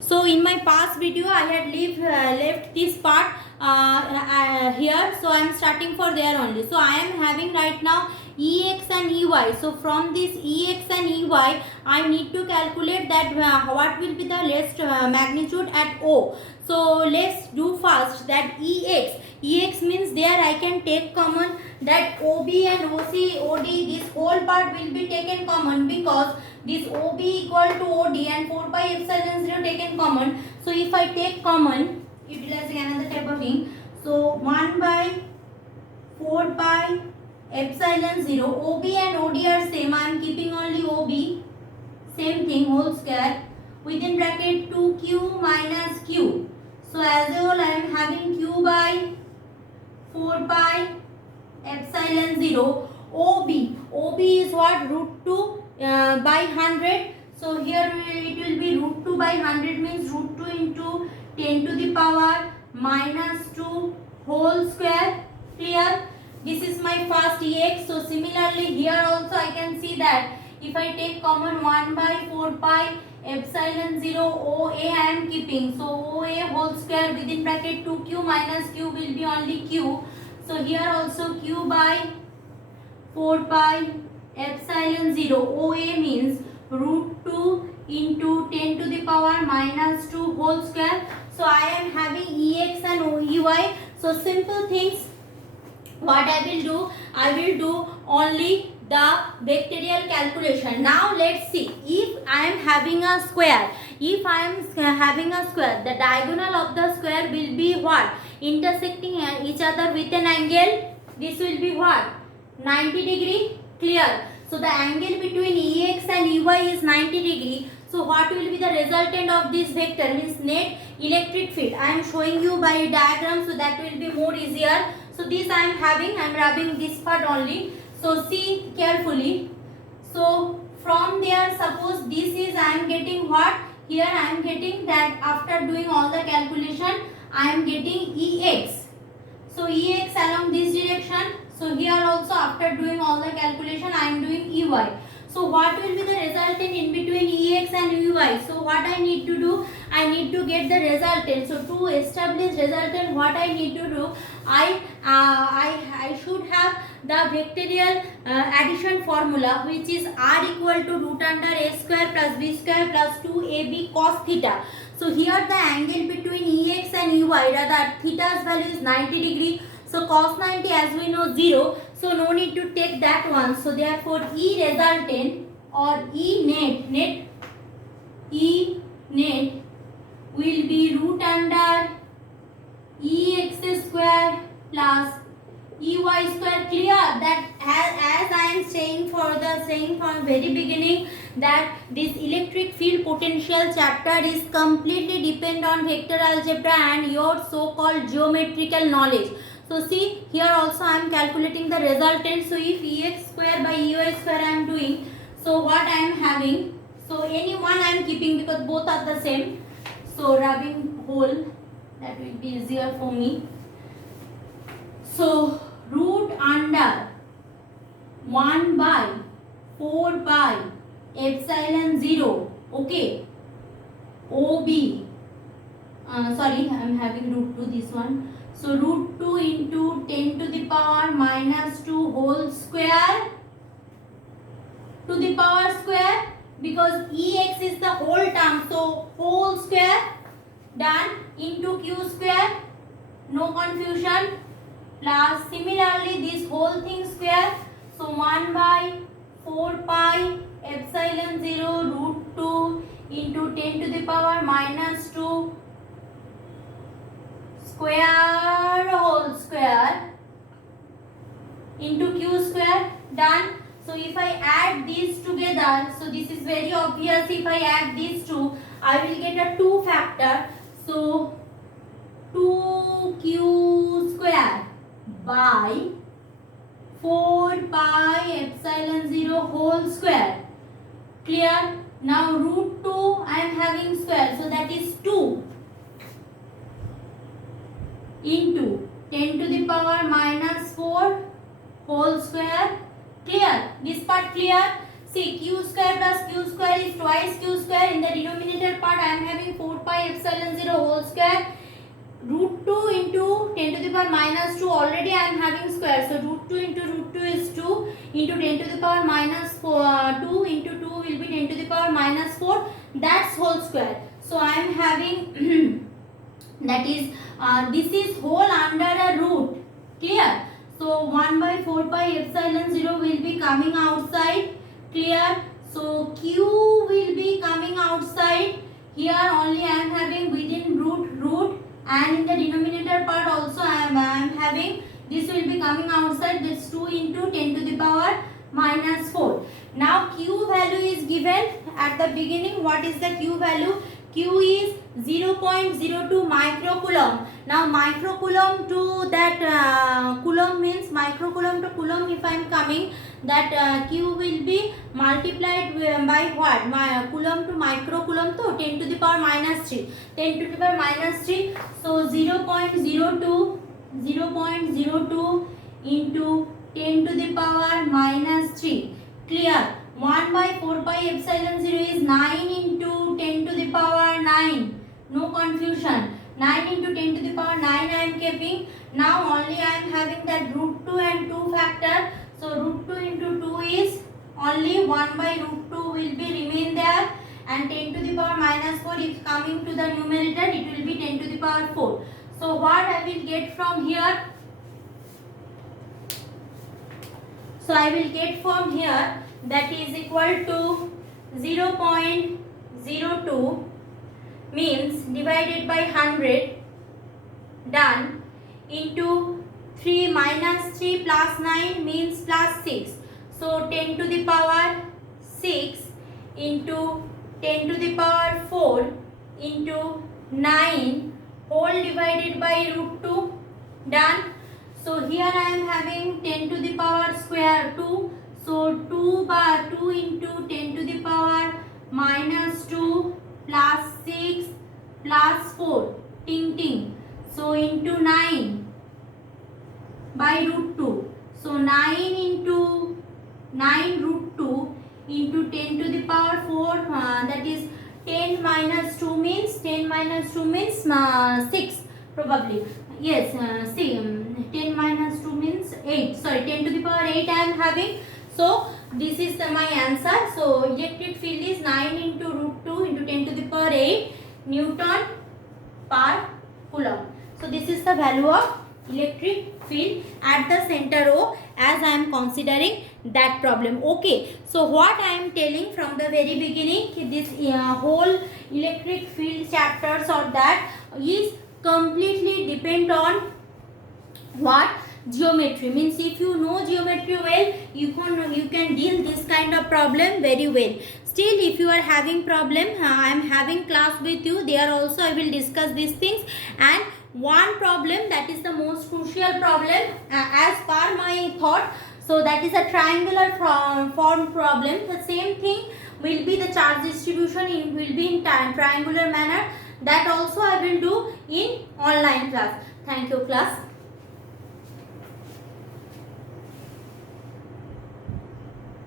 So in my past video I had left this part here, so I am starting for there only. So I am having right now Ex and Ey. So from this Ex and Ey I need to calculate that what will be the least magnitude at O. So let's do first that Ex means there I can take common that OB and OD, this whole part will be taken common because this OB equal to OD and 4 pi epsilon 0 taken common. So if I take common, utilizing another type of thing, so 1 by 4 pi epsilon 0, OB and OD are same, I am keeping only OB, same thing, whole square, within bracket 2q minus q. So as a whole I am having q by 4 pi epsilon 0. OB is what? Root 2 by 100. So here it will be root 2 by 100 means root 2 into 10 to the power minus 2 whole square. Clear? This is my first Ex. So similarly here also I can see that if I take common 1 by 4 pi epsilon 0 OA I am keeping. So OA whole square within bracket 2q minus q will be only q. So here also q by 4 pi epsilon 0 OA means root 2 into 10 to the power minus 2 whole square. So I am having Ex and Ey. So simple things what I will do only the vectorial calculation. Now let's see, if I am having a square, the diagonal of the square will be what? Intersecting each other with an angle. This will be what? 90 degree. Clear? So the angle between Ex and Ey is 90 degree. So what will be the resultant of this vector? Means net electric field. I am showing you by diagram, so that will be more easier. So this I am rubbing this part only. So see carefully. So from there, suppose this is I am getting what? Here I am getting that after doing all the calculation, I am getting Ex. So Ex along this direction. So here also after doing all the calculation, I am doing Ey. So what will be the resultant in between Ex and Ey? So what I need to do? I need to get the resultant. So to establish resultant, what I need to do? I should have the vectorial addition formula, which is r equal to root under a square plus b square plus 2ab cos theta. So here the angle between Ex and Ey, rather theta's value is 90 degree. So cos 90 as we know 0. So no need to take that one. So therefore E resultant or E net will be root under Ex square plus Ey square. Clear? That as I am saying from very beginning, that this electric field potential chapter is completely depend on vector algebra and your so called geometrical knowledge. So see here also I am calculating the resultant. So if Ex square by Ey square I am doing, so what I am having, so any one I am keeping because both are the same. So rubbing whole, that will be easier for me. So root under 1 by 4 pi epsilon 0, okay, OB, sorry I am having root 2 this one. So root 2 into 10 to the power minus 2 whole square to the power square, because Ex is the whole term, so whole square done into q square, no confusion, plus similarly this whole thing square. So 1 by 4 pi epsilon 0 root 2 into 10 to the power minus 2 square whole square into q square, done. So if I add these together, so this is very obvious, if I add these two, I will get a 2 factor. So 2q square by 4 pi epsilon 0 whole square. Clear? Now root 2 I am having square, so that is 2 into 10 to the power minus 4 whole square. Clear? This part clear? See, q square plus q square is twice q square. In the denominator part I am having 4 pi square. Root 2 into 10 to the power minus 2, already I am having square, so root 2 into root 2 is 2 into 10 to the power minus 2 into 2 will be 10 to the power minus 4, that's whole square. So I am having that is this is whole under a root, clear. So 1 by 4 pi epsilon 0 will be coming outside, clear. So q will be coming outside, here only I am having within root, and in the denominator part also I am having, this will be coming outside, this 2 into 10 to the power minus 4. Now q value is given at the beginning. What is the q value? Q is 0.02 microcoulomb. Now microcoulomb to that coulomb means microcoulomb to coulomb, if I am coming, that q will be multiplied by what? Coulomb to microcoulomb, so 10 to the power minus 3. 10 to the power minus 3. So 0.02 into 10 to the power minus 3. Clear. 1 by 4 pi epsilon 0 is 9 into 10 to the power 9. No confusion. 9 into 10 to the power 9 I am keeping. Now only I am having that root 2 and 2 factor. So root 2 into 2 is only 1 by root 2 will be remain there, and 10 to the power minus 4 is coming to the numerator, it will be 10 to the power 4. So what I will get from here? So I will get from here that is equal to 0.02 means divided by 100, done, into 3 minus 3 plus 9 means plus 6. So 10 to the power 6 into 10 to the power 4 into 9 whole divided by root 2, done. So here I am having 10 to the power square 2. So 2 by 2 into 10 to the power minus 2 plus 6 plus 4, ting ting. So into 9 by root 2. So 9 into 9 root 2 into 10 to the power 4, that is 10 minus 2 means 6 probably. Yes, see, 10 minus 2 means 8. Sorry, 10 to the power 8 I am having. So this is my answer. So electric field is 9 into root 2 into 10 to the power 8 Newton per coulomb. So this is the value of electric field at the center O, as I am considering that problem. Okay, so what I am telling from the very beginning, this whole electric field chapters or that is completely depend on what? Geometry. Means if you know geometry well, you can deal this kind of problem very well. Still, if you are having problem, I am having class with you, there also I will discuss these things. And one problem that is the most crucial problem as per my thought, so that is a triangular form problem. The same thing will be the charge distribution will be in triangular manner. That also I will do in online class. Thank you class.